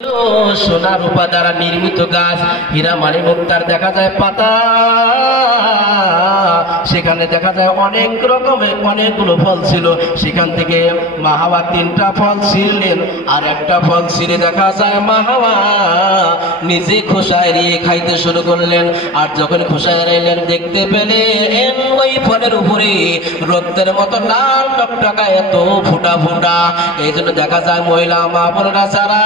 সোনা রূপা দ্বারা নির্মিত গাছ, হীরা মানি মুক্তার দেখা যায় পাতা, সেখানে দেখা যায় অনেক রকমের অনেকগুলো ফল ছিল। সেখান থেকে মা হাওয়া 3টা ফল ছিঁড়লেন, আর একটা ফল ছিঁড়ে দেখা যায় মা হাওয়া নিজে খোসা এড়িয়ে খাইতে শুরু করলেন। আর যখন খোসা এড়াইলেন দেখতে পেলেন ওই ফলের উপরে রক্তের মতো লাল টকটকা এত ফুটা ফুটা। এই জন্য দেখা যায় মহিলা মা বোনেরা যারা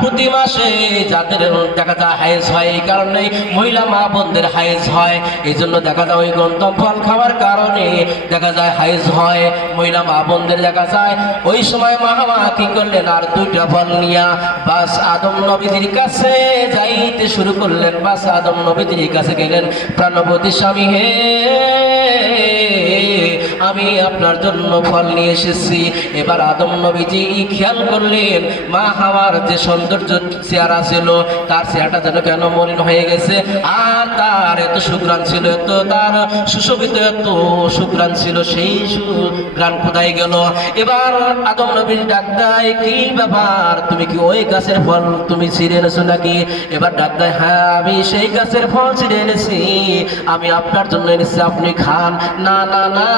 প্রতি মাসে যাদের দেখা যায় হাইজ হয়, এই কারণে মহিলা মা বোনদের হাইজ হয়। এই জন্য দেখা যায় ওই গন্ধম ফল খাওয়ার কারণে দেখা যায় হাইজ হয় মহিলা মা বোনদের। দেখা যায় ওই সময় মা হাওয়া কি করলেন, আর 2টা ফল নিয়া বাস আদম নবীজির কাছে যাইতে শুরু করলেন। বাস আদম নবীজির কাছে গেলেন, প্রাণপতি স্বামী হে, আমি আপনার জন্য ফল নিয়ে এসেছি। এবার আদম নবীজি খেয়াল করলেন মা হাওয়ার যে সৌন্দর্য চেহারা ছিল, তার চেহারাটা যেন কেন মলিন হয়ে গেছে, আর তার এত সুঘ্রাণ ছিল, এত তার সুশোভিত এত সুঘ্রাণ ছিল, সেই সুঘ্রাণ কোথায় গেল? এবার আদম নবীর ডাক দেয়, কি ব্যাপার, তুমি কি ওই গাছের ফল তুমি ছিঁড়ে এনেছো নাকি? এবার ডাক দেয়, হ্যাঁ আমি সেই গাছের ফল ছিঁড়ে এনেছি, আমি আপনার জন্য এনেছি, আপনি খান। না না না,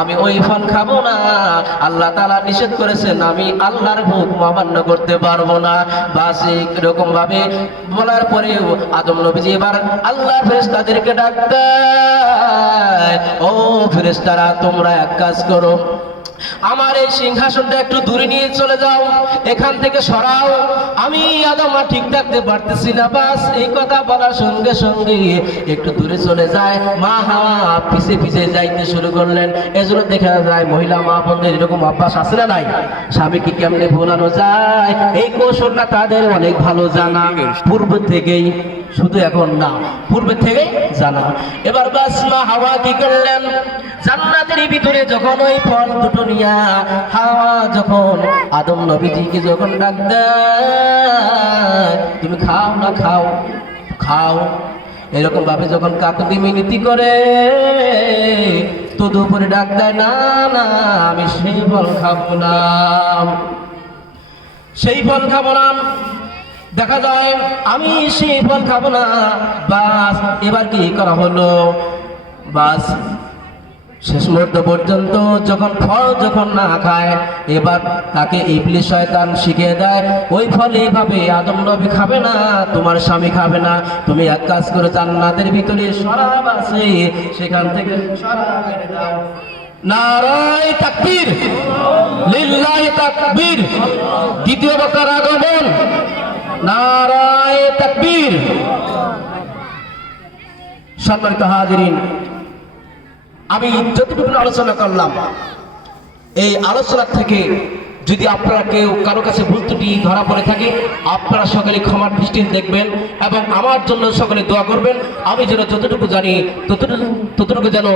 আমি ওই ফল খাবো না, আল্লাহ তাআলা নিষেধ করেছেন, আমি আল্লাহর হুকুম অমান্য করতে পারবো না। বাস এরকম ভাবে বলার পরেও আদম নবীজি এবার আল্লাহর ফেরেশতাদেরকে ডাক দেয়, ও ফেরেশতারা তোমরা এক কাজ করো, আমার এই সিংহাসনটা একটু দূরে নিয়ে চলে যাও, এখান থেকে সরাও, আমি আদম আর ঠিক থাকতে পারতেছি না। বাস এই কথা বলার সঙ্গে সঙ্গে একটু দূরে চলে যায় মা হাওয়া, পিছে পিছে যাইতে শুরু করলেন। এজন্য দেখা যায় মহিলা মা বোনদের এরকম অভ্যাস আছে না নাই, স্বামীকে কেমনে ভোলানো যায় এই কৌশলটা তাদের অনেক ভালো জানা, পূর্ব থেকেই, শুধু এখন না, পূর্বে থেকেই জানা। এবার বাস মা হাওয়া কি করলেন, জান্নাতের ভিতরে যখন ওই ফল দুটো নিয়া হাওয়া যখন আদম নবীজিকে যখন ডাক দেয়, তুমি খাও না খাও, খাও, এরকম ভাবে যখন কাকুতি মিনতি করে তদুপরে ডাক দেয়, না না আমি সেই ফল খাবো না, সেই ফল খাবো না। দেখা যায় আমি সেই ফল খাবো না। বাস এবার কি করা হলো, বাস শেষ মুহূর্ত পর্যন্ত যখন ফল যখন না খায়, এবার তাকে ইবলিস শয়তান শিখিয়ে দেয়, ওই ফল এইভাবে আদম নবী খাবে না, তোমার স্বামী খাবে না, তুমি এক কাজ করে জান্নাতের ভিতরে শরাব আছে সেখান থেকে শরাব এনে দাও। নারায়ে তাকবীর, লিল্লাহি তাকবীর, দ্বিতীয় বক্তার আগমন, নারায়ে তাকবীর। সম্মানিত হাজিরিন, আমি যতটুকু আলোচনা করলাম, এই আলোচনা থেকে যদি আপনারা কেউ কারো কাছে ভুল ত্রুটি ধরা পড়ে থাকে, আপনারা সকলে ক্ষমার দৃষ্টিতে দেখবেন এবং আমার জন্য সকলে দোয়া করবেন, আমি যেন যতটুকু জানি ততটুকু যেন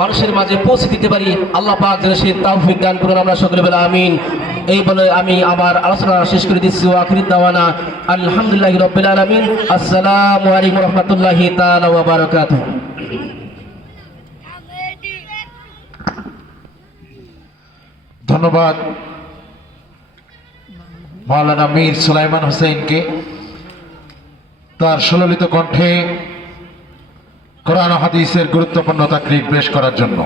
মানুষের মাঝে পৌঁছে দিতে পারি। আল্লাহ পাক যেন সে তৌফিক দান করুন, আমরা সকলে বলে আমিন। এই বলে আমি আমার আলোচনা শেষ করে দিচ্ছি। আখির দাওয়ানা আলহামদুলিল্লাহি রাব্বিল আলামিন। আসসালামু আলাইকুম ওয়া রাহমাতুল্লাহি তাআলা ওয়া বারাকাতুহু। ধন্যবাদ মাওলানা মীর সুলাইমান হোসেনকে তার সুললিত কণ্ঠে কোরআন ও হাদিসের গুরুত্বপূর্ণ তাকরীর পেশ করার জন্য।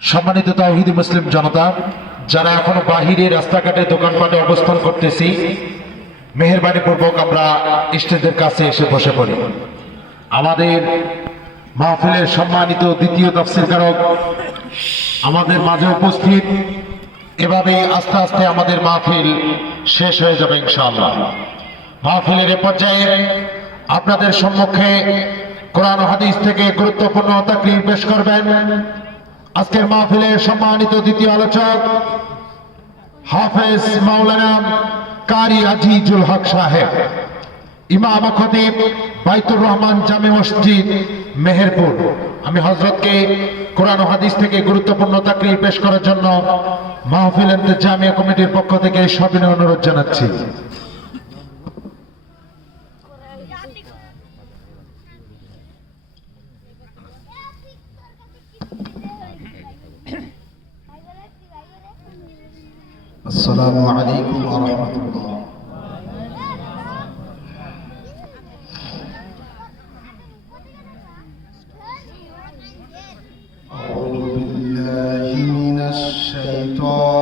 সম্মানিত তাওহীদি মুসলিম জনতা, যারা এখনো বাহিরে রাস্তাঘাটে দোকানপাটে অবস্থান করতেছি, মেহেরবানি পূর্বক আমরা স্টেজের কাছে এসে বসে পড়ি। আমাদের মাহফিলের সম্মানিত দ্বিতীয় তাফসীরকারক আমাদের মাঝে উপস্থিত, এভাবে আস্তে আস্তে আমাদের মাহফিল শেষ হয়ে যাবে ইনশাআল্লাহ। মাহফিলের এ পর্যায়ে আপনাদের সম্মুখে কোরআন ও হাদিস থেকে গুরুত্বপূর্ণ তাকরীর পেশ করবেন আজকের মাহফিলের সম্মানিত দ্বিতীয় আলোচক হাফেজ মাওলানা কারি আজিজুল হক সাহেব, ইমাম ও খতিব বাইতুর রহমান জামে মসজিদ মেহেরপুর। আমি হযরতকে কোরআন ও হাদিস থেকে গুরুত্বপূর্ণ তাকরীর পেশ করার জন্য মাহফিল ইন্তেজামিয়া কমিটির পক্ষ থেকে সবিনয় অনুরোধ জানাচ্ছি। আসসালামু আলাইকুম ওয়া রাহমাতুল্লাহ। أعوذ بالله من الشيطان